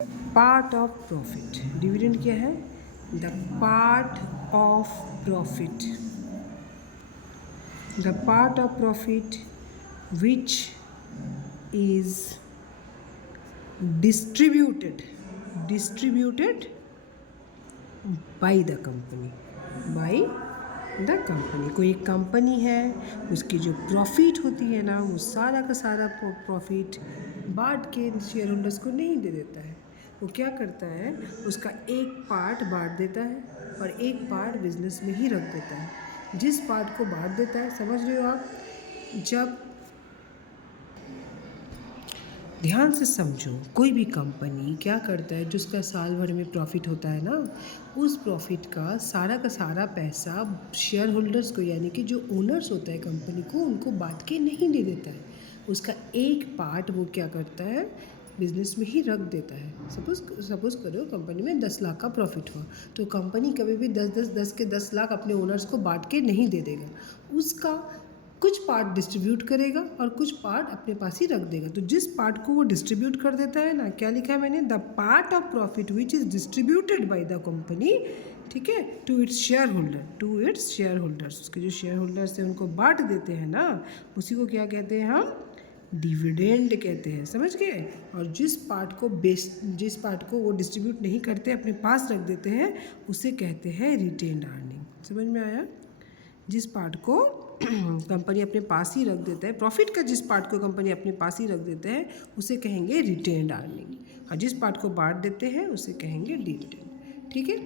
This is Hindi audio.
Part of profit. डिविडेंड क्या है? The part of profit, the part of profit which is distributed by the company, by the company. कोई एक कंपनी है, उसकी जो प्रॉफिट होती है ना, वो सारा का सारा प्रॉफिट बांट के शेयर होल्डर्स को नहीं दे देता है। वो क्या करता है, उसका एक पार्ट बांट देता है और एक पार्ट बिजनेस में ही रख देता है। जिस पार्ट को बांट देता है, समझ रहे हो आप? जब ध्यान से समझो, कोई भी कंपनी क्या करता है, जिसका साल भर में प्रॉफिट होता है ना, उस प्रॉफिट का सारा पैसा शेयर होल्डर्स को, यानी कि जो ओनर्स होता है कंपनी को, उनको बांट के नहीं दे देता है। उसका एक पार्ट वो क्या करता है, बिजनेस में ही रख देता है। सपोज करो कंपनी में 10 लाख का प्रॉफिट हुआ, तो कंपनी कभी भी 10 के 10 लाख अपने ओनर्स को बांट के नहीं दे देगा। उसका कुछ पार्ट डिस्ट्रीब्यूट करेगा और कुछ पार्ट अपने पास ही रख देगा। तो जिस पार्ट को वो डिस्ट्रीब्यूट कर देता है ना, क्या लिखा है मैंने, the part of profit which is distributed by the company, ठीक है, टू इट्स शेयर होल्डर्स। उसके जो शेयर होल्डर्स हैं उनको बांट देते हैं ना, उसी को क्या कहते हैं हम, डिविडेंड कहते हैं। समझ गए? और जिस पार्ट को वो डिस्ट्रीब्यूट नहीं करते, अपने पास रख देते हैं, उसे कहते हैं रिटेन्ड अर्निंग। समझ में आया? जिस पार्ट को कंपनी अपने पास ही रख देता है, प्रॉफिट का जिस पार्ट को कंपनी अपने पास ही रख देते हैं, उसे कहेंगे रिटेन्ड अर्निंग, और जिस पार्ट को बांट देते हैं उसे कहेंगे डिविडेंड। ठीक है?